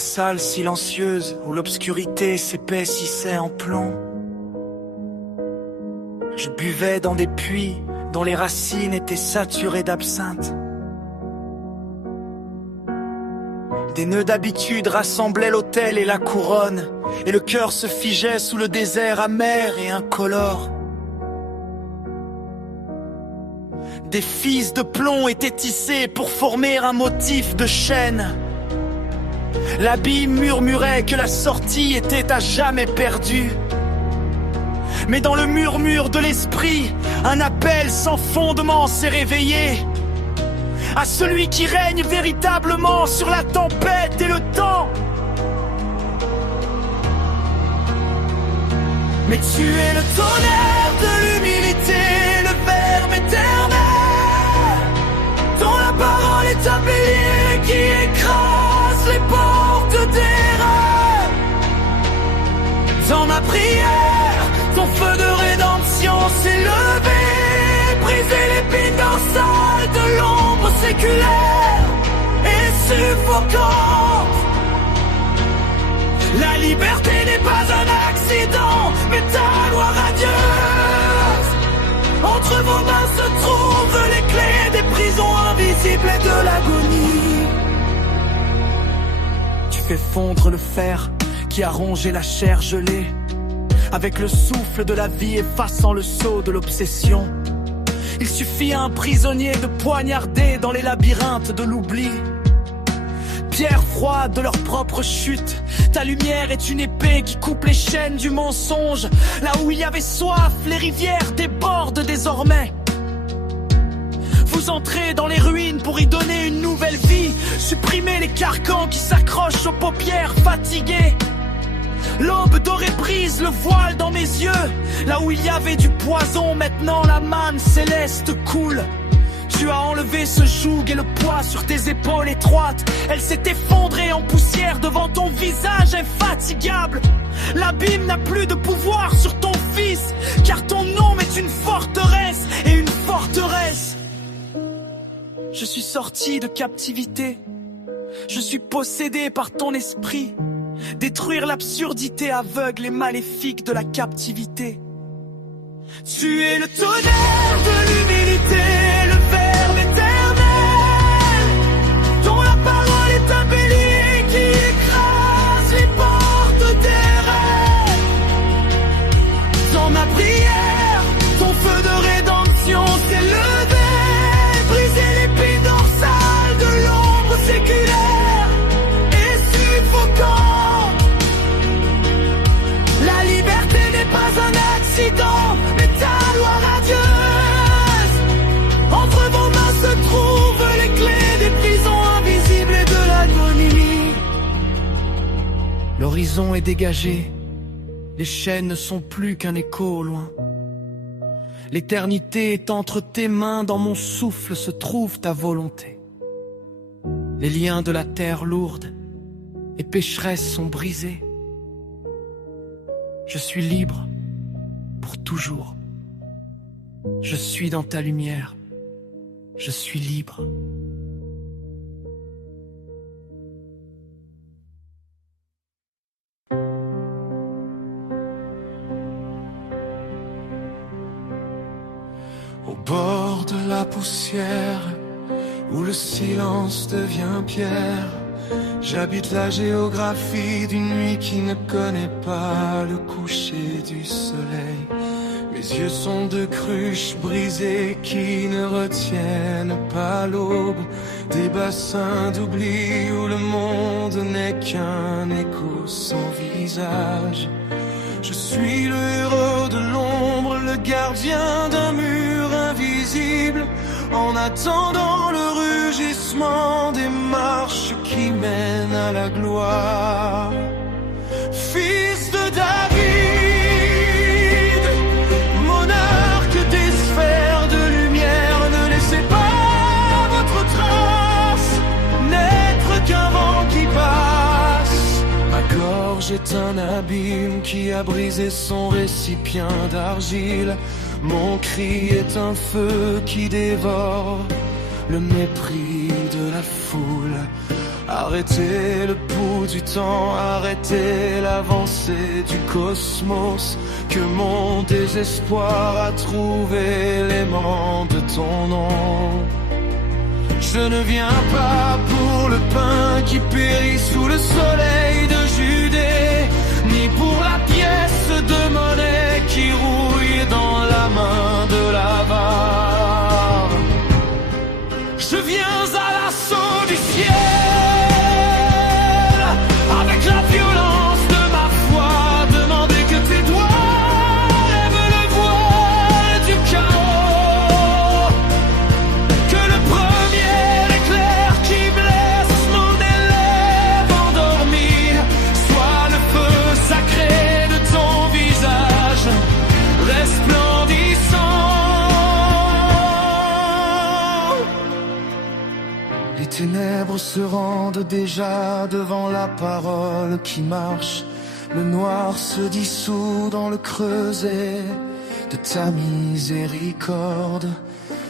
salle silencieuse où l'obscurité s'épaississait en plomb. Je buvais dans des puits dont les racines étaient saturées d'absinthe. Des nœuds d'habitude rassemblaient l'autel et la couronne, et le cœur se figeait sous le désert amer et incolore. Des fils de plomb étaient tissés pour former un motif de chaîne. L'abîme murmurait que la sortie était à jamais perdue. Mais dans le murmure de l'esprit, un appel sans fondement s'est réveillé. À celui qui règne véritablement sur la tempête et le temps. Mais tu es le tonnerre de l'humilité, le verbe éternel, dont la parole est un bélier qui écrase les portes des rêves. Dans ma prière, ton feu de rédemption s'est levé, briser l'épine dorsale de l'ombre séculaire et suffocante. La liberté n'est pas un accident, mais ta loi radieuse. Entre vos mains se trouvent les clés des prisons invisibles et de l'agonie. Tu fais fondre le fer qui a rongé la chair gelée, avec le souffle de la vie effaçant le sceau de l'obsession. Il suffit à un prisonnier de poignarder dans les labyrinthes de l'oubli. Pierres froides de leur propre chute, ta lumière est une épée qui coupe les chaînes du mensonge. Là où il y avait soif, les rivières débordent désormais. Vous entrez dans les ruines pour y donner une nouvelle vie, supprimer les carcans qui s'accrochent aux paupières fatiguées. L'aube dorée brise le voile dans mes yeux. Là où il y avait du poison, maintenant la manne céleste coule. Tu as enlevé ce joug et le poids sur tes épaules étroites. Elle s'est effondrée en poussière devant ton visage infatigable. L'abîme n'a plus de pouvoir sur ton fils, car ton nom est une forteresse et une forteresse. Je suis sorti de captivité. Je suis possédé par ton esprit. Détruire l'absurdité aveugle et maléfique de la captivité. Tu es le tonnerre de l'humilité, le verbe éternel, dont la parole est un bélier qui écrase les portes des rêves. Dans ma prière, ton feu de rédemption s'est levé, briser l'épée dorsale de l'ombre séculaire et suffocante. La liberté n'est pas un accident, mais ta loi radieuse. Entre vos mains se trouvent les clés des prisons invisibles et de l'agonie. L'horizon est dégagé, les chaînes ne sont plus qu'un écho au loin. L'éternité est entre tes mains, dans mon souffle se trouve ta volonté. Les liens de la terre lourde et pécheresse sont brisés. Je suis libre pour toujours. Je suis dans ta lumière. Je suis libre. Au bord de la poussière, où le silence devient pierre, j'habite la géographie d'une nuit qui ne connaît pas le coucher du soleil. Mes yeux sont de cruches brisées qui ne retiennent pas l'aube, des bassins d'oubli où le monde n'est qu'un écho sans visage. Je suis le héros de l'ombre, le gardien d'un mur invisible, en attendant le rugissement des marches qui mènent à la gloire. Fils de David, monarque des sphères de lumière, ne laissez pas votre trace n'être qu'un vent qui passe. Ma gorge est un abîme qui a brisé son récipient d'argile. Mon cri est un feu qui dévore le mépris de la foule. Arrêtez le pouls du temps, arrêtez l'avancée du cosmos. Que mon désespoir a trouvé l'aimant de ton nom. Je ne viens pas pour le pain qui périt sous le soleil de Judée, ni pour la pièce de monnaie qui rouille dans la main de l'avare. Je viens à l'assaut du ciel, avec la violence de ma foi, demander que tes doigts lèvent le voile du chaos. Que le premier éclair qui blesse mon élève endormi soit le feu sacré de ton visage resplendissant. Les ténèbres se rendent déjà devant la parole qui marche. Le noir se dissout dans le creuset de ta miséricorde.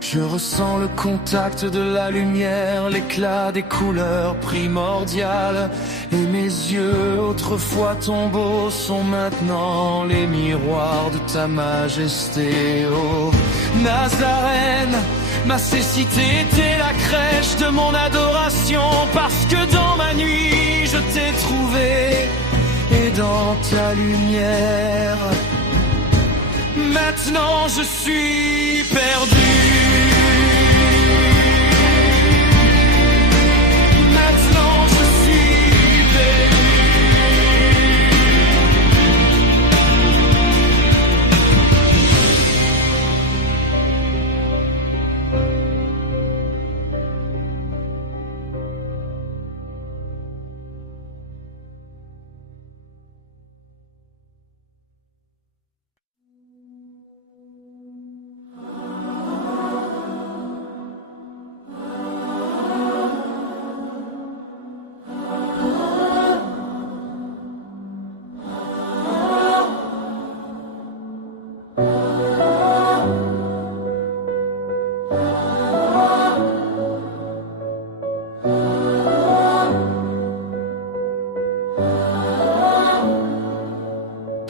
Je ressens le contact de la lumière, l'éclat des couleurs primordiales. Et mes yeux, autrefois tombeaux, sont maintenant les miroirs de ta majesté. Oh Nazarène, ma cécité était la crèche de mon adoration, parce que dans ma nuit je t'ai trouvé, et dans ta lumière maintenant je suis perdu. Maintenant je suis perdu.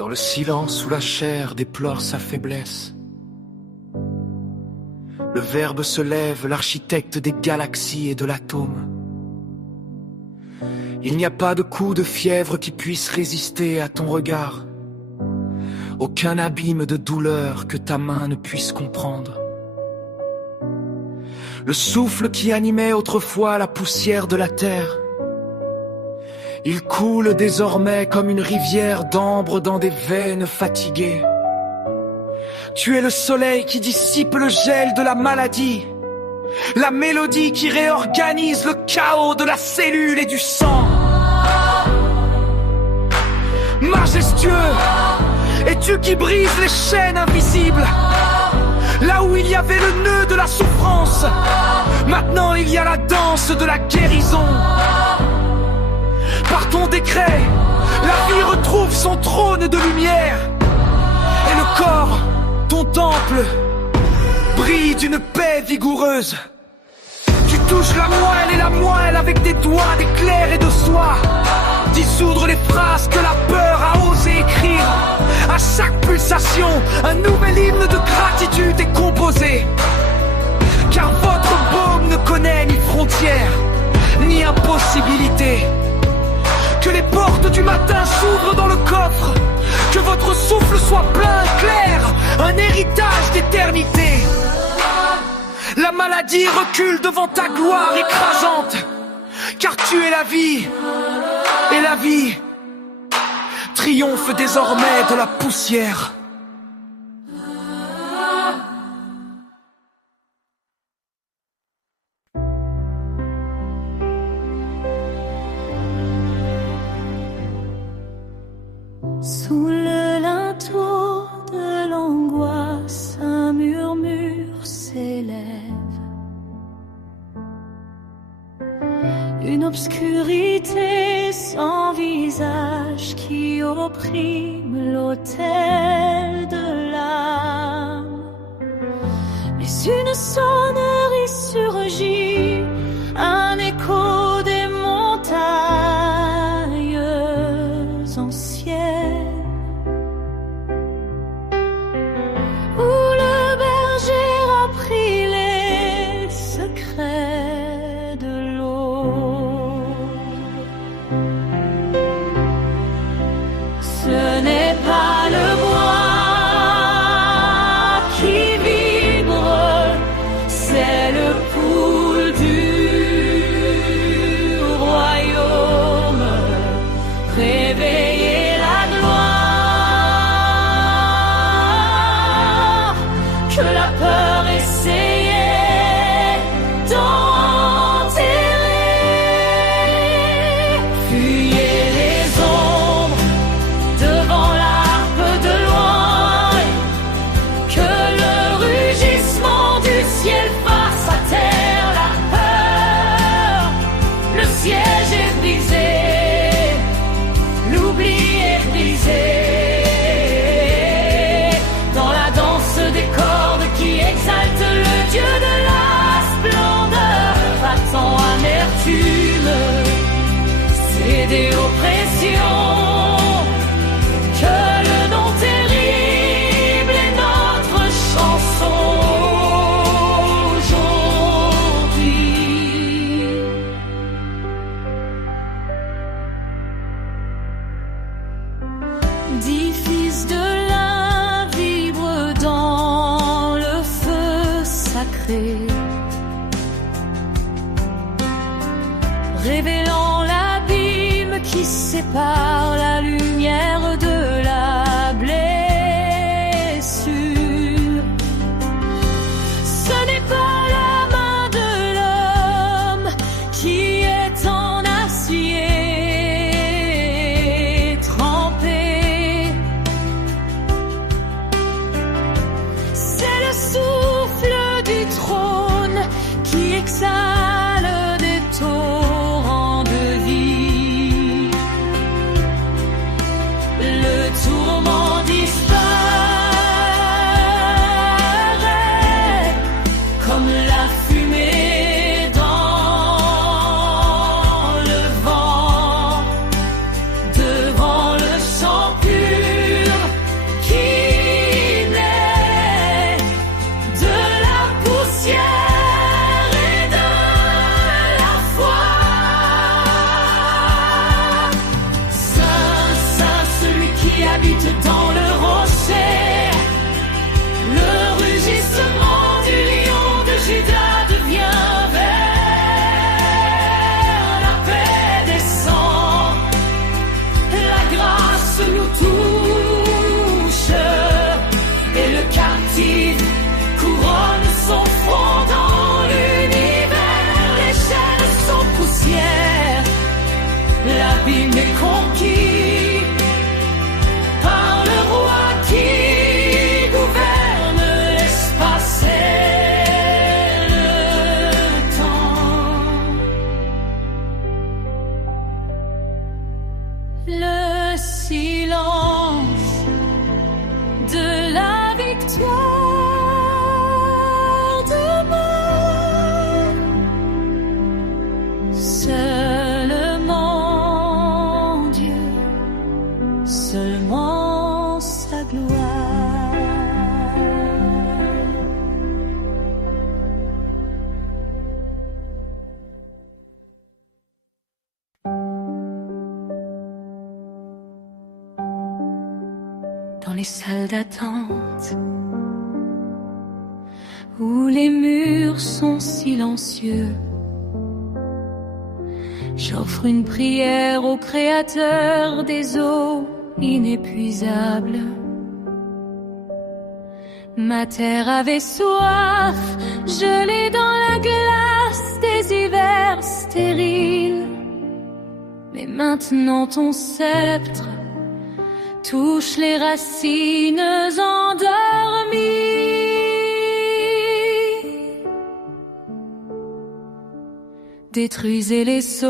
Le silence où la chair déplore sa faiblesse. Le Verbe se lève, l'architecte des galaxies et de l'atome. Il n'y a pas de coup de fièvre qui puisse résister à ton regard. Aucun abîme de douleur que ta main ne puisse comprendre. Le souffle qui animait autrefois la poussière de la terre, il coule désormais comme une rivière d'ambre dans des veines fatiguées. Tu es le soleil qui dissipe le gel de la maladie, la mélodie qui réorganise le chaos de la cellule et du sang. Majestueux, es-tu qui brises les chaînes invisibles? Là où il y avait le nœud de la souffrance, maintenant il y a la danse de la guérison. Par ton décret, la vie retrouve son trône de lumière. Et le corps, ton temple, brille d'une paix vigoureuse. Tu touches la moelle et la moelle avec des doigts d'éclair et de soie. Dissoudre les phrases que la peur a osé écrire. À chaque pulsation, un nouvel hymne de gratitude est composé. Car votre baume ne connaît ni frontières, ni impossibilité. Que les portes du matin s'ouvrent dans le coffre, que votre souffle soit plein, clair, un héritage d'éternité. La maladie recule devant ta gloire écrasante, car tu es la vie, et la vie triomphe désormais de la poussière. Sous le linteau de l'angoisse, un murmure s'élève. Une obscurité sans visage qui opprime l'autel de l'âme. Mais une sonnerie surgit, un écho des montagnes ciel, où le berger a pris les secrets de l'eau. Ce n'est pas le bois qui vibre, c'est le pouls du royaume. Réveillez la gloire que la peur essayait d'enterrer. Fuyez les ombres devant l'arpe de loin, que le rugissement du ciel fasse à terre la peur. Le siège est brisé, l'oubli est brisé. Dans la danse des cordes qui exalte le Dieu de la splendeur, battant amertume, céder aux pressions, que le nom terrible est notre chanson aujourd'hui. Dix fils de l'un vibrent dans le feu sacré, révélant l'abîme qui sépare la lumière de la blessure. Ce n'est pas la main de l'homme qui est en acier trempé, c'est le souffle du trône qui exhale des torrents de vie. Le tourment disparaît comme la fumée dans le vent, devant le chant pur qui naît de la poussière et de la foi. Saint, Saint, celui qui habite dans le rocher, le rugissement du lion de Juda devient vert. La paix descend, la grâce nous touche, et le captif couronne son front dans l'univers. Les chaînes sont poussière, l'abîme est conquis par le roi qui gouverne l'espace et le temps. Le silence de la victoire demeure. Seulement Dieu, seulement sa gloire. Dans les salles d'attente, où les murs sont silencieux, j'offre une prière au Créateur des eaux inépuisables. Ma terre avait soif, gelée dans la glace des hivers stériles. Mais maintenant ton sceptre touche les racines endormies. Détruisez les sceaux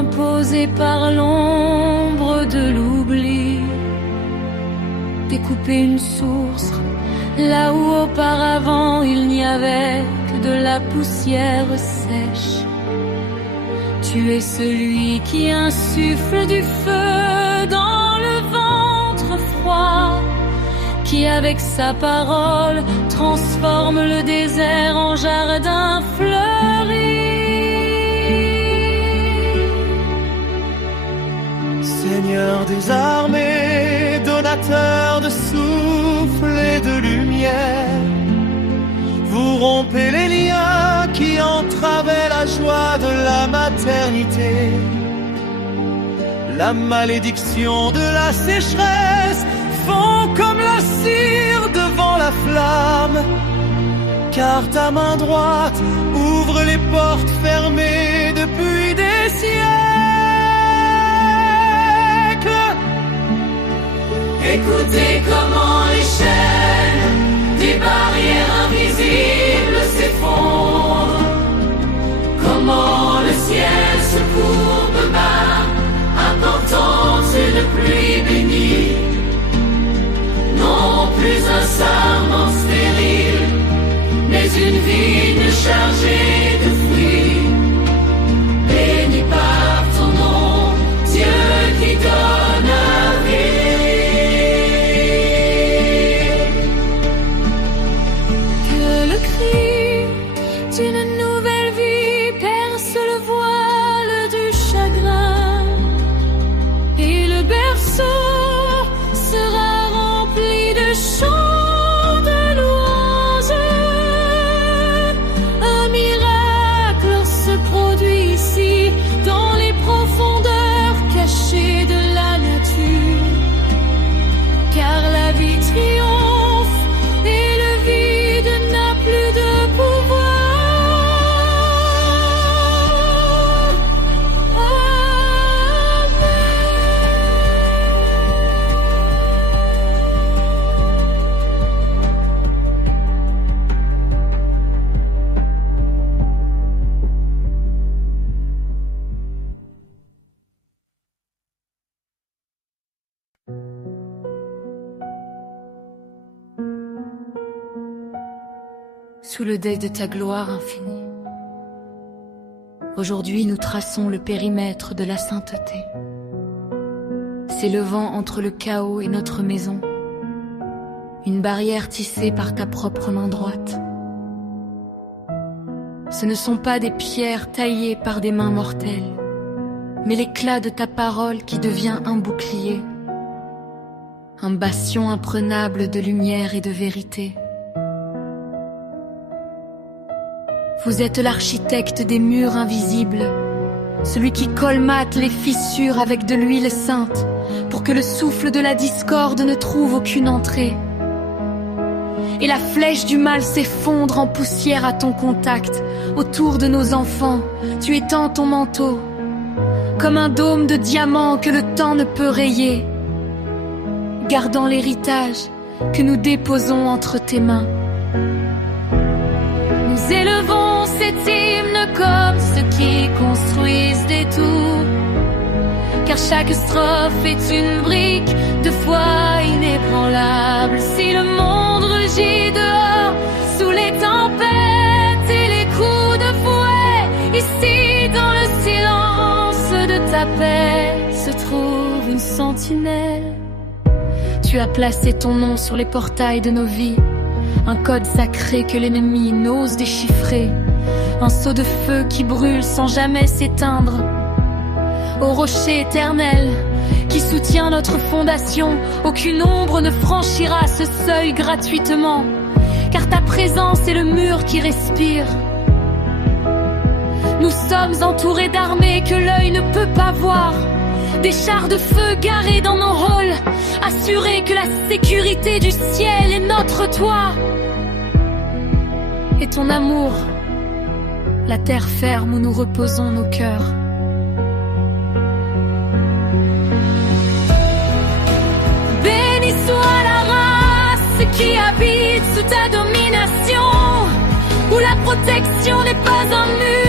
imposés par l'ombre de l'oubli. Découpez une source là où auparavant il n'y avait que de la poussière sèche. Tu es celui qui insuffle du feu dans le avec sa parole, transforme le désert en jardin fleuri. Seigneur des armées, donateur de souffle et de lumière, vous rompez les liens qui entravaient la joie de la maternité. La malédiction de la sécheresse fond comme la cire devant la flamme, car ta main droite ouvre les portes fermées depuis des siècles. Écoutez comment les chaînes des barrières invisibles s'effondrent, comment le ciel se courbe bas, apportant une pluie bénie. Non plus un sarment stérile, mais une vigne chargée de fruits. Béni par ton nom, Dieu qui donne la vie. Que le cri d'une nouvelle vie perce le voile du chagrin, et le berceau sera rempli de chants de louanges. Un miracle se produit ici, dans les profondeurs cachées de la nature, car la vie triomphe et le vide n'a plus de pouvoir. Sous le deuil de ta gloire infinie, aujourd'hui nous traçons le périmètre de la sainteté, s'élevant entre le chaos et notre maison, une barrière tissée par ta propre main droite. Ce ne sont pas des pierres taillées par des mains mortelles, mais l'éclat de ta parole qui devient un bouclier, un bastion imprenable de lumière et de vérité. Vous êtes l'architecte des murs invisibles, celui qui colmate les fissures avec de l'huile sainte pour que le souffle de la discorde ne trouve aucune entrée. Et la flèche du mal s'effondre en poussière à ton contact. Autour de nos enfants, tu étends ton manteau, comme un dôme de diamants que le temps ne peut rayer, gardant l'héritage que nous déposons entre tes mains. Nous élevons cet hymne comme ceux qui construisent des tours, car chaque strophe est une brique de foi inébranlable. Si le monde rugit dehors sous les tempêtes et les coups de fouet, ici dans le silence de ta paix se trouve une sentinelle. Tu as placé ton nom sur les portails de nos vies, un code sacré que l'ennemi n'ose déchiffrer, un seau de feu qui brûle sans jamais s'éteindre. Au rocher éternel qui soutient notre fondation, aucune ombre ne franchira ce seuil gratuitement, car ta présence est le mur qui respire. Nous sommes entourés d'armées que l'œil ne peut pas voir, des chars de feu garés dans nos halls, assurés que la sécurité du ciel est notre toit. Et ton amour, la terre ferme où nous reposons nos cœurs. Béni soit la race qui habite sous ta domination, où la protection n'est pas un mur